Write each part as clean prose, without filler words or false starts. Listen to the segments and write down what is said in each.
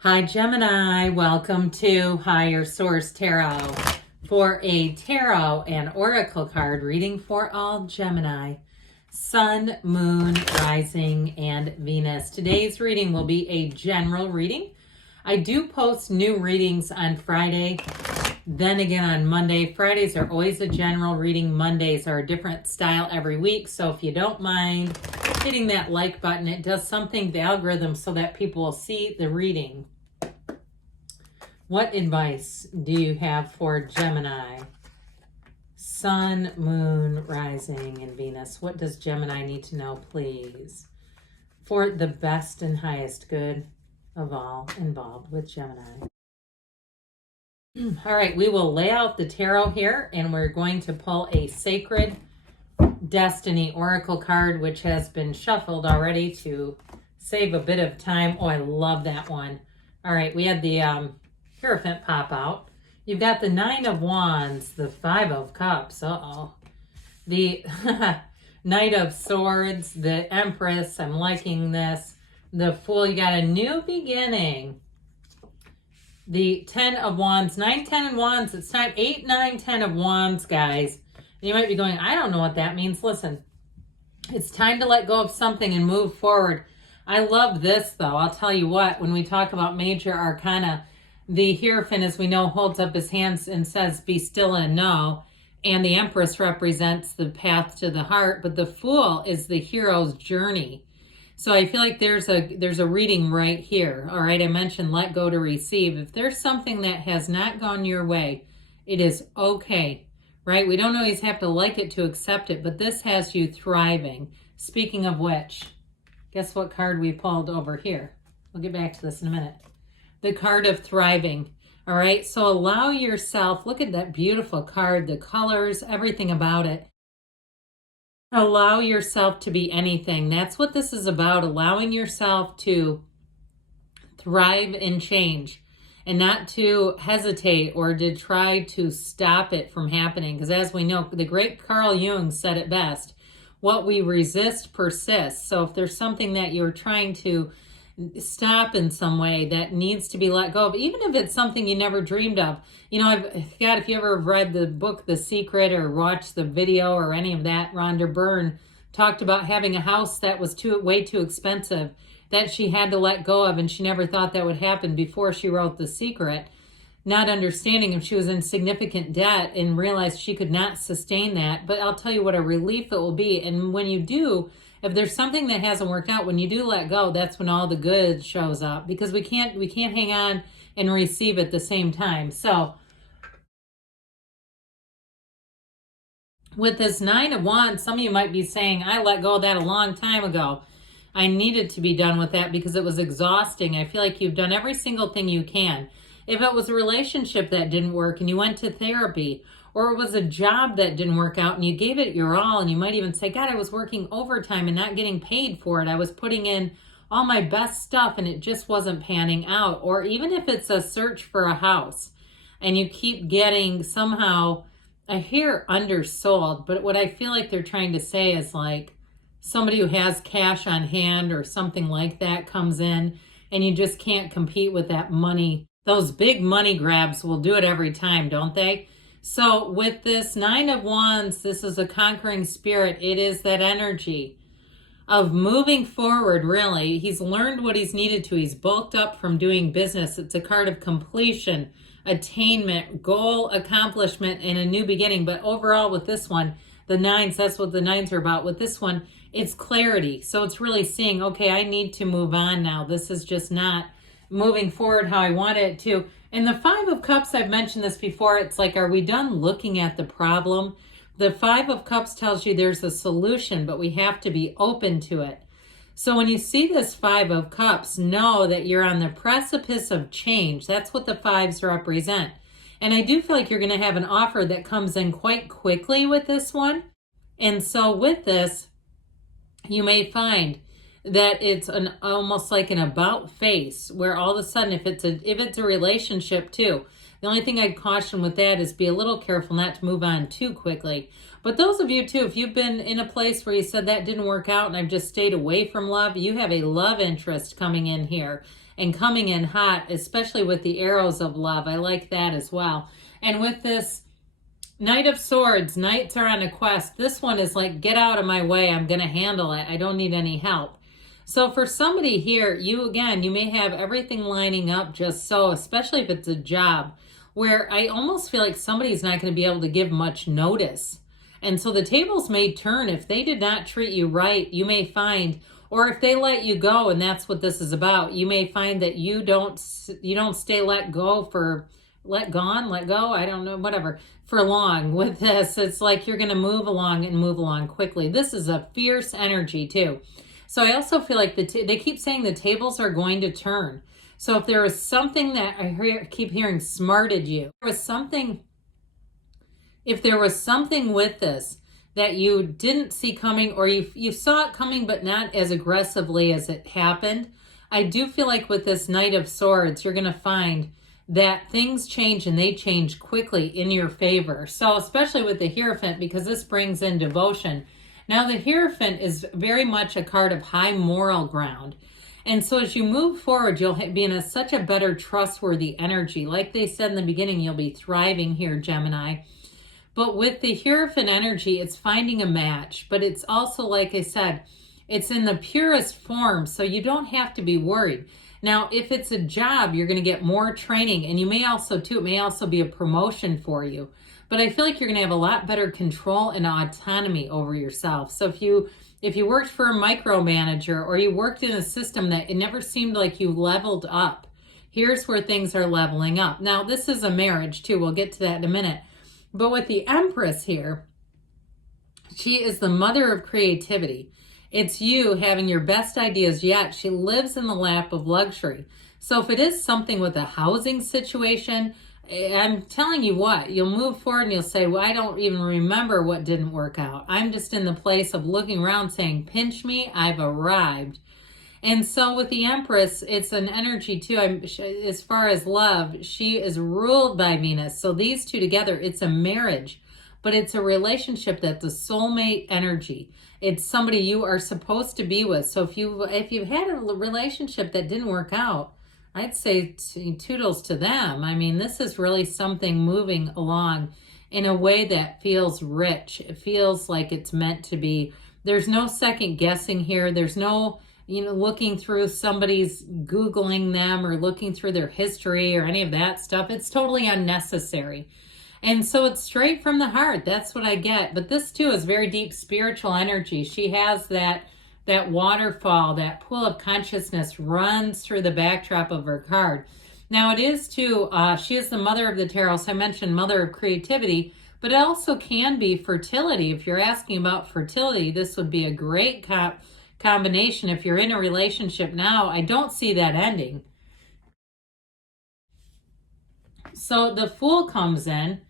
Hi Gemini, welcome to Higher Source Tarot for a tarot and oracle card reading for all Gemini, Sun, Moon, Rising, and Venus. Today's reading will be a general reading. I do post new readings on Friday, then again on Monday. Fridays are always a general reading. Mondays are a different style every week. So if you don't mind hitting that like button, it does something to the algorithm so that people will see the reading. What advice do you have for Gemini? Sun, Moon, Rising, and Venus. What does Gemini need to know, please? For the best and highest good of all involved with Gemini. All right, we will lay out the tarot here, and we're going to pull a Sacred Destiny Oracle card, which has been shuffled already to save a bit of time. Oh, I love that one. All right, we had the Hierophant pop out. You've got the Nine of Wands, the Five of Cups, the Knight of Swords, the Empress, I'm liking this, the Fool, you got a new beginning, the 10 of Wands, 9, 10 of Wands, it's time, 8, 9, 10 of Wands, guys. And you might be going, I don't know what that means. Listen, it's time to let go of something and move forward. I love this, though. I'll tell you what, when we talk about major arcana, the Hierophant, as we know, holds up his hands and says, be still and know. And the Empress represents the path to the heart, but the Fool is the hero's journey. So I feel like there's a reading right here. All right, I mentioned let go to receive. If there's something that has not gone your way, it is okay, right? We don't always have to like it to accept it, but this has you thriving. Speaking of which, guess what card we pulled over here? We'll get back to this in a minute. The card of thriving. All right, so allow yourself, look at that beautiful card, the colors, everything about it. Allow yourself to be anything. That's what this is about, allowing yourself to thrive and change and not to hesitate or to try to stop it from happening. Because as we know, the great Carl Jung said it best, what we resist persists. So if there's something that you're trying to stop in some way that needs to be let go of, even if it's something you never dreamed of. You know, if you ever read the book The Secret or watched the video or any of that, Rhonda Byrne talked about having a house that was way too expensive that she had to let go of, and she never thought that would happen before she wrote The Secret, not understanding if she was in significant debt and realized she could not sustain that. But I'll tell you what a relief it will be. And when you do, if there's something that hasn't worked out, when you do let go, that's when all the good shows up, because we can't hang on and receive at the same time. So with this Nine of Wands, some of you might be saying, I let go of that a long time ago. I needed to be done with that because it was exhausting. I feel like you've done every single thing you can. If it was a relationship that didn't work and you went to therapy, or it was a job that didn't work out and you gave it your all, and you might even say, God, I was working overtime and not getting paid for it. I was putting in all my best stuff and it just wasn't panning out. Or even if it's a search for a house and you keep getting somehow, I hear undersold, but what I feel like they're trying to say is like somebody who has cash on hand or something like that comes in and you just can't compete with that money. Those big money grabs will do it every time, don't they? So with this Nine of Wands, this is a conquering spirit. It is that energy of moving forward, really. He's learned what he's needed to. He's bulked up from doing business. It's a card of completion, attainment, goal, accomplishment, and a new beginning. But overall with this one, the nines, that's what the nines are about. With this one, it's clarity. So it's really seeing, okay, I need to move on now. This is just not moving forward how I want it to. And the Five of Cups, I've mentioned this before, it's like, are we done looking at the problem? The Five of Cups tells you there's a solution, but we have to be open to it. So when you see this Five of Cups, know that you're on the precipice of change. That's what the fives represent. And I do feel like you're going to have an offer that comes in quite quickly with this one. And so with this, you may find that it's almost like an about face, where all of a sudden, if it's a relationship too, the only thing I'd caution with that is be a little careful not to move on too quickly. But those of you too, if you've been in a place where you said that didn't work out and I've just stayed away from love, you have a love interest coming in here and coming in hot, especially with the arrows of love. I like that as well. And with this Knight of Swords, knights are on a quest. This one is like, get out of my way. I'm going to handle it. I don't need any help. So for somebody here, you may have everything lining up just so, especially if it's a job, where I almost feel like somebody's not going to be able to give much notice. And so the tables may turn. If they did not treat you right, you may find, or if they let you go, and that's what this is about, you may find that you don't stay let go, I don't know, whatever, for long with this. It's like you're going to move along quickly. This is a fierce energy too. So I also feel like they keep saying the tables are going to turn. So if there was something that I keep hearing smarted you, if there was something with this that you didn't see coming, or you saw it coming but not as aggressively as it happened, I do feel like with this Knight of Swords, you're going to find that things change, and they change quickly in your favor. So especially with the Hierophant, because this brings in devotion. Now the Hierophant is very much a card of high moral ground. And so as you move forward, you'll be in such a better trustworthy energy. Like they said in the beginning, you'll be thriving here, Gemini. But with the Hierophant energy, it's finding a match. But it's also, like I said, it's in the purest form, so you don't have to be worried. Now, if it's a job, you're going to get more training, and you may also, too, it may also be a promotion for you. But I feel like you're going to have a lot better control and autonomy over yourself. So if you worked for a micromanager, or you worked in a system that it never seemed like you leveled up, here's where things are leveling up. Now, this is a marriage, too. We'll get to that in a minute. But with the Empress here, she is the mother of creativity. It's you having your best ideas yet. She lives in the lap of luxury. So if it is something with a housing situation, I'm telling you what, you'll move forward and you'll say, well, I don't even remember what didn't work out. I'm just in the place of looking around saying, pinch me, I've arrived. And so with the Empress, it's an energy too. As far as love, she is ruled by Venus. So these two together, it's a marriage, but it's a relationship that's a soulmate energy. It's somebody you are supposed to be with. So if you've had a relationship that didn't work out, I'd say toodles to them. I mean, this is really something moving along in a way that feels rich. It feels like it's meant to be. There's no second guessing here. There's no, looking through somebody's, Googling them or looking through their history or any of that stuff. It's totally unnecessary. And so it's straight from the heart. That's what I get. But this too is very deep spiritual energy. She has that waterfall, that pool of consciousness runs through the backdrop of her card. Now it is too, she is the mother of the tarot. So I mentioned mother of creativity, but it also can be fertility. If you're asking about fertility, this would be a great combination. If you're in a relationship now, I don't see that ending. So the Fool comes in,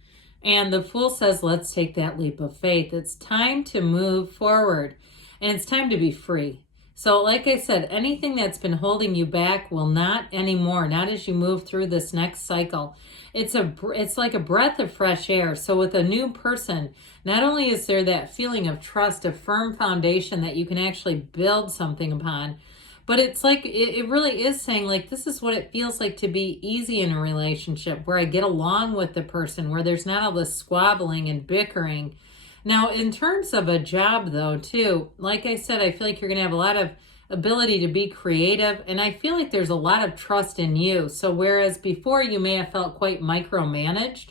and the Fool says, let's take that leap of faith. It's time to move forward. And it's time to be free. So like I said, anything that's been holding you back will not anymore, not as you move through this next cycle. It's like a breath of fresh air. So with a new person, not only is there that feeling of trust, a firm foundation that you can actually build something upon, but it's like, it really is saying, like, this is what it feels like to be easy in a relationship, where I get along with the person, where there's not all this squabbling and bickering. Now, in terms of a job, though, too, like I said, I feel like you're going to have a lot of ability to be creative, and I feel like there's a lot of trust in you. So whereas before you may have felt quite micromanaged,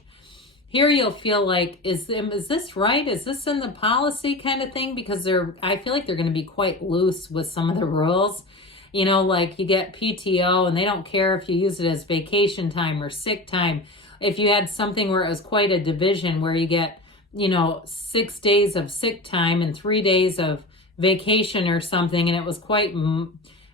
here you'll feel like, is this right? Is this in the policy kind of thing? Because I feel like they're going to be quite loose with some of the rules. Like you get PTO, and they don't care if you use it as vacation time or sick time. If you had something where it was quite a division, where you get 6 days of sick time and 3 days of vacation or something, and it was quite,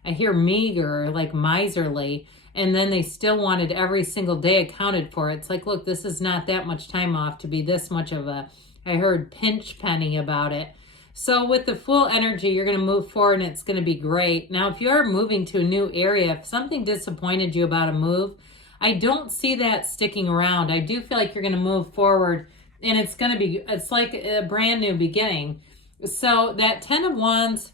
I hear meager, like miserly, and then they still wanted every single day accounted for. It's like, look, this is not that much time off to be this much of I heard pinch penny about it. So with the Fool energy, you're going to move forward, and it's going to be great. Now, if you are moving to a new area, if something disappointed you about a move, I don't see that sticking around. I do feel like you're going to move forward and it's like a brand new beginning. So that 10 of Wands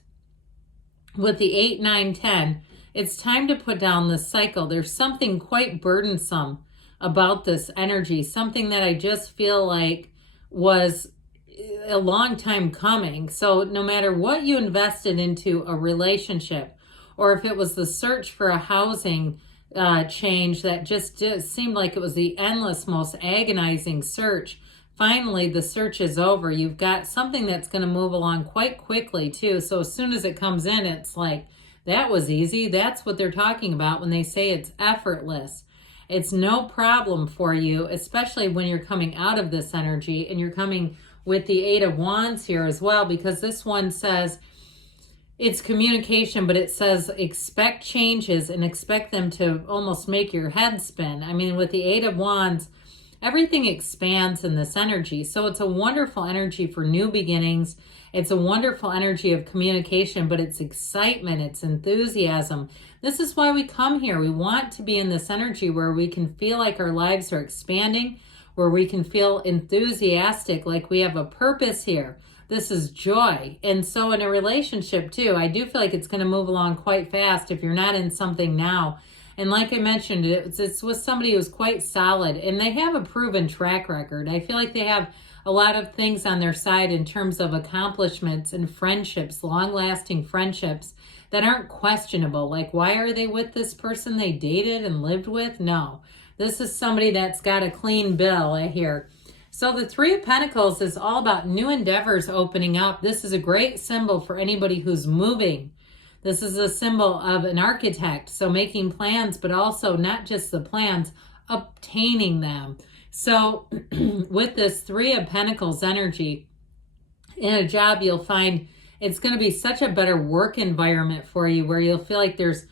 with the 8, 9, 10, it's time to put down this cycle. There's something quite burdensome about this energy, something that I just feel like was a long time coming. So no matter what you invested into a relationship, or if it was the search for a housing change that just seemed like it was the endless, most agonizing search, finally the search is over. You've got something that's going to move along quite quickly too. So as soon as it comes in, it's like, that was easy. That's what they're talking about when they say it's effortless. It's no problem for you, especially when you're coming out of this energy, and you're coming with the 8 of Wands here as well, because this one says it's communication, but it says expect changes and expect them to almost make your head spin. I mean, with the 8 of Wands, everything expands in this energy. So it's a wonderful energy for new beginnings. It's a wonderful energy of communication, but it's excitement, it's enthusiasm. This is why we come here. We want to be in this energy where we can feel like our lives are expanding, where we can feel enthusiastic, like we have a purpose here. This is joy. And so in a relationship too, I do feel like it's going to move along quite fast if you're not in something now. And like I mentioned, it's with somebody who's quite solid, and they have a proven track record. I feel like they have a lot of things on their side in terms of accomplishments and friendships, long-lasting friendships that aren't questionable. Like, why are they with this person they dated and lived with? No, this is somebody that's got a clean bill, I hear. So the 3 of Pentacles is all about new endeavors opening up. This is a great symbol for anybody who's moving. This is a symbol of an architect, so making plans, but also not just the plans, obtaining them. So with this 3 of Pentacles energy, in a job, you'll find it's going to be such a better work environment for you, where you'll feel like there's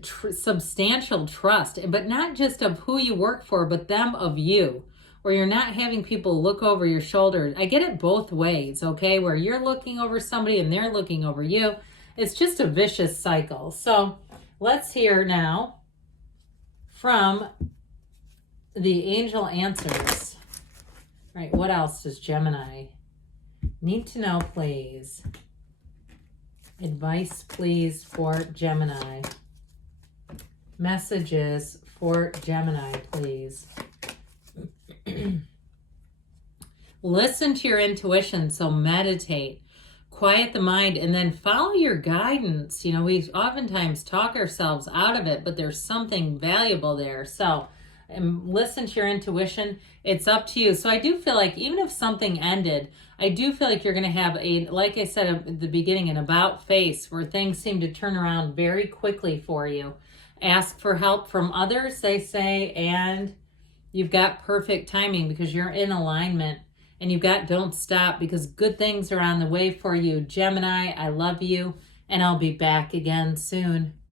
substantial trust, but not just of who you work for, but them of you, where you're not having people look over your shoulder. I get it both ways, okay, where you're looking over somebody and they're looking over you. It's just a vicious cycle. So let's hear now from the angel answers. All right, what else does Gemini need to know, please? Advice, please, for Gemini. Messages for Gemini, please. Listen to your intuition, so meditate. Quiet the mind and then follow your guidance. You know, we oftentimes talk ourselves out of it, but there's something valuable there. So listen to your intuition. It's up to you. So I do feel like even if something ended, I do feel like you're going to have a, like I said at the beginning, an about face where things seem to turn around very quickly for you. Ask for help from others, they say, and you've got perfect timing because you're in alignment. And you've got don't stop because good things are on the way for you. Gemini, I love you, and I'll be back again soon.